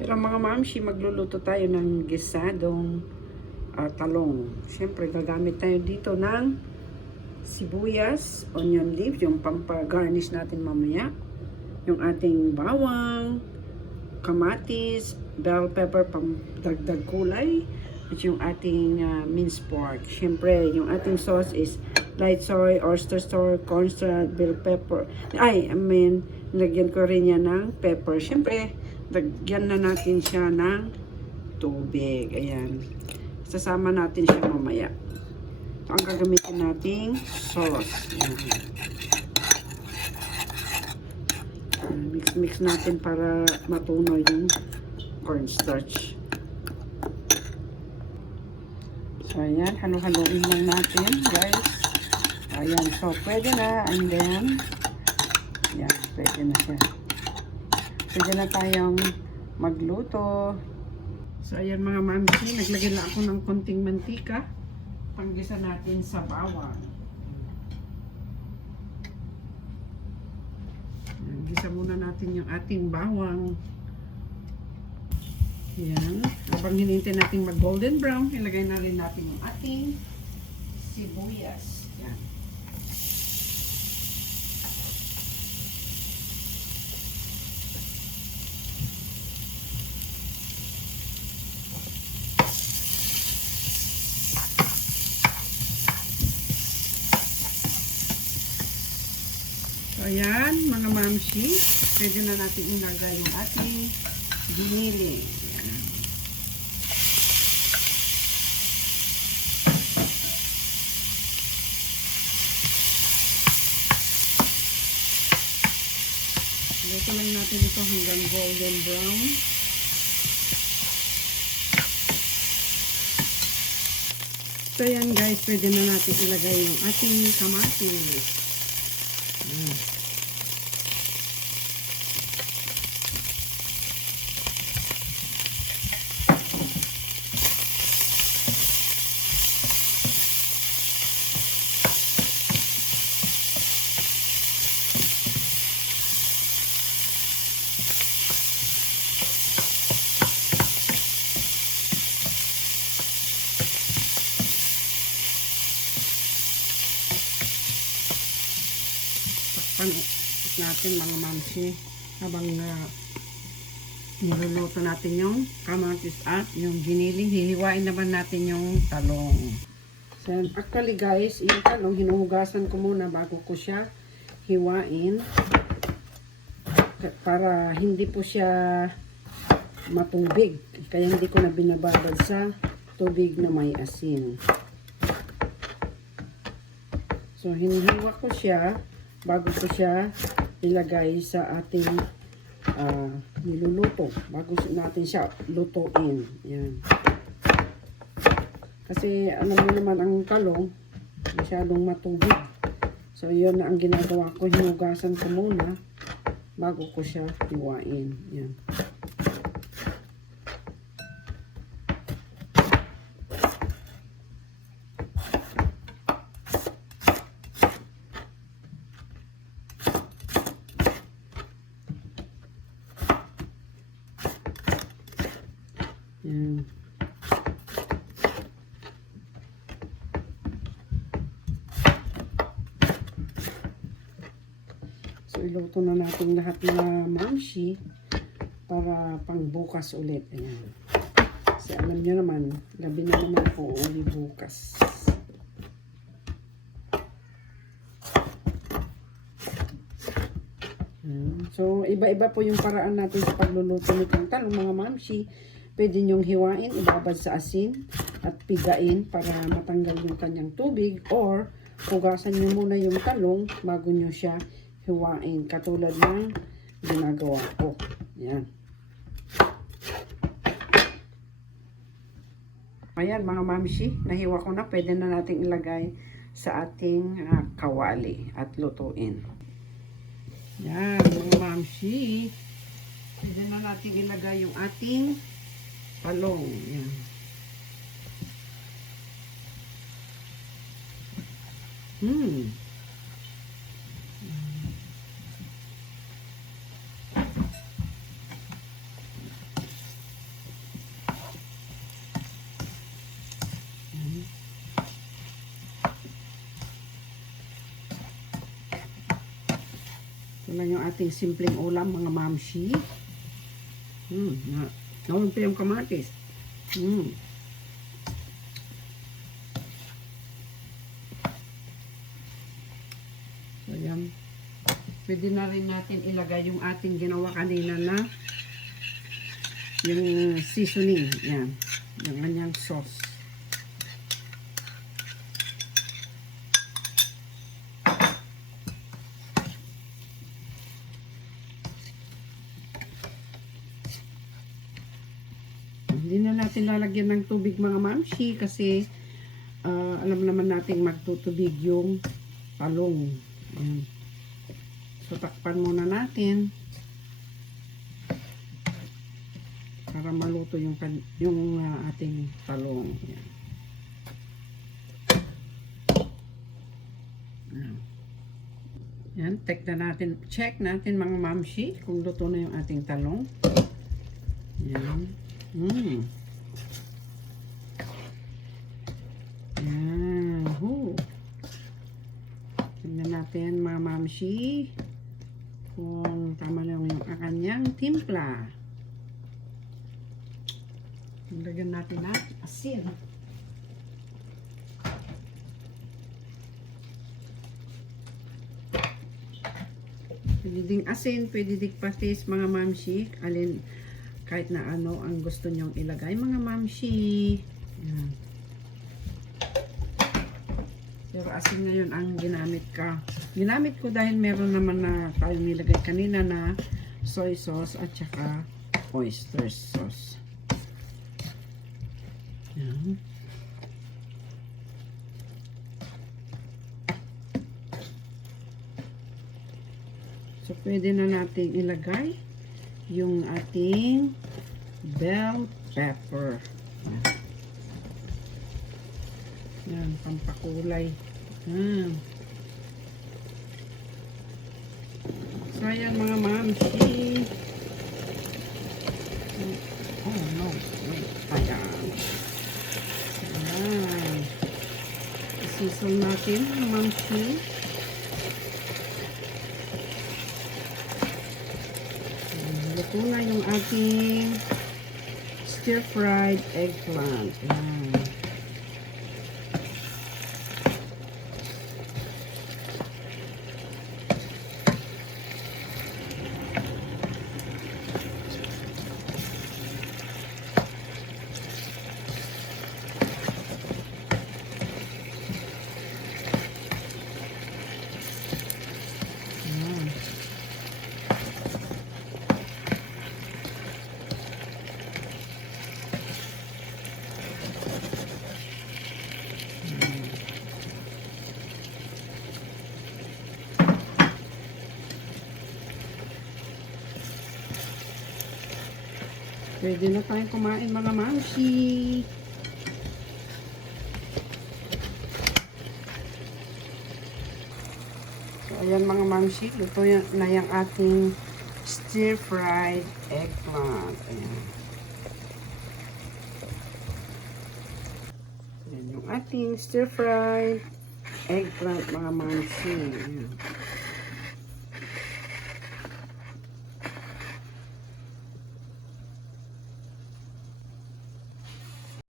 Pero mga mamshi, magluluto tayo ng gisadong talong. Siyempre, gagamit tayo dito ng sibuyas, onion leaf, yung pampagarnish natin mamaya. Yung ating bawang, kamatis, bell pepper, pamdagdag kulay. At yung ating minced pork. Siyempre, yung ating sauce is light soy, oyster sauce, cornstarch, bell pepper. Lagyan ko rin yan ng pepper. Siyempre, lagyan na natin siya ng tubig. Ayan. Sasama natin siya mamaya. Ito ang gagamitin nating sauce. Ayan. Mix natin para matunaw yung cornstarch. So, ayan. Halo-haloin lang natin, guys. Ayan. So, pwede na. And then, ayan. Pwede na siya. Pwede na tayong magluto. So, ayan mga mamsi. Naglagay lang ako ng konting mantika. Panggisa natin sa bawang. Gisa muna natin yung ating bawang. Yan. Habang hinintay natin mag golden brown, ilagay na rin natin yung ating sibuyas. Yan. So, ayan, mga mamshi, pwede na natin ilagay yung ating giniling. Ayan. Luto lang natin ito hanggang golden brown. So, ayan guys, pwede na natin ilagay yung ating kamatis. Ayan. Natin mga mamsi habang niluluto natin yung kamatis at yung giniling, hihiwain naman natin yung talong. So, actually guys, yung talong hinuhugasan ko muna bago ko siya hiwain para hindi po siya matubig, kaya hindi ko na binababad sa tubig na may asin. So, hinihiwa ko siya bago ko siya ilagay sa ating niluluto. Bago natin siya lutuin. Yan. Kasi alam mo naman ang talong, masyadong matubig. So, yun na ang ginagawa ko. Hinugasan ko muna bago ko siya hiwain. Yan. Yan. So, iluto na natin lahat ng mamshi para pang bukas ulit. Ayan. Kasi alam nyo naman, gabi na naman po uli bukas. Ayan. So, iba-iba po yung paraan natin sa pagluluto nitong talong mga mamshi. Pwede nyong hiwain, ibabad sa asin at pigain para matanggal yung kanyang tubig, or hugasan nyo muna yung talong bago nyo siya hiwain, katulad ng ginagawa ko. Yan. Ayan mga mamshi, nahiwa ko na, pwede na natin ilagay sa ating kawali at lutuin. Yan mga mamshi, pwede na natin ilagay yung ating talong. Yan. Ito lang yung ating simpleng ulam, mga mamshi. Nawag pa yung kamatis. So, yan. Pwede na rin natin ilagay yung ating ginawa kanina na yung seasoning. Yan. Yung kanyang sauce. Hindi na natin lalagyan ng tubig, mga mamshi, kasi alam naman natin magtutubig yung talong. Ayan. So, takpan muna natin para maluto yung ating talong. Ayan. Ayan, check natin mga mamshi kung luto na yung ating talong. Ayan. Ayan. Tingnan natin mga mamshi kung tama lang yung kanyang timpla. Lagyan natin na asin. Pwede ding asin, pwede ding patis, mga mamshi. Alin, kahit na ano ang gusto nyong ilagay, mga mamshi. Yan. Pero asin na yun ang ginamit ka. Ginamit ko dahil meron naman na tayong nilagay kanina na soy sauce at saka oyster sauce. Yan. So, pwede na natin ilagay yung ating bell pepper. Yan, pampakulay. So, ayan mga mamshi. Oh, no. Wait. Ayan. Ayan. Isisal natin mga mamshi. Luto na yung ating stir-fried eggplant. Ayan. Pwede na tayong kumain mga mamshi. So, ayan mga mamshi. Luto na yung ating stir-fried eggplant. Ayan. Ayan yung ating stir-fried eggplant mga mamshi. Ayan.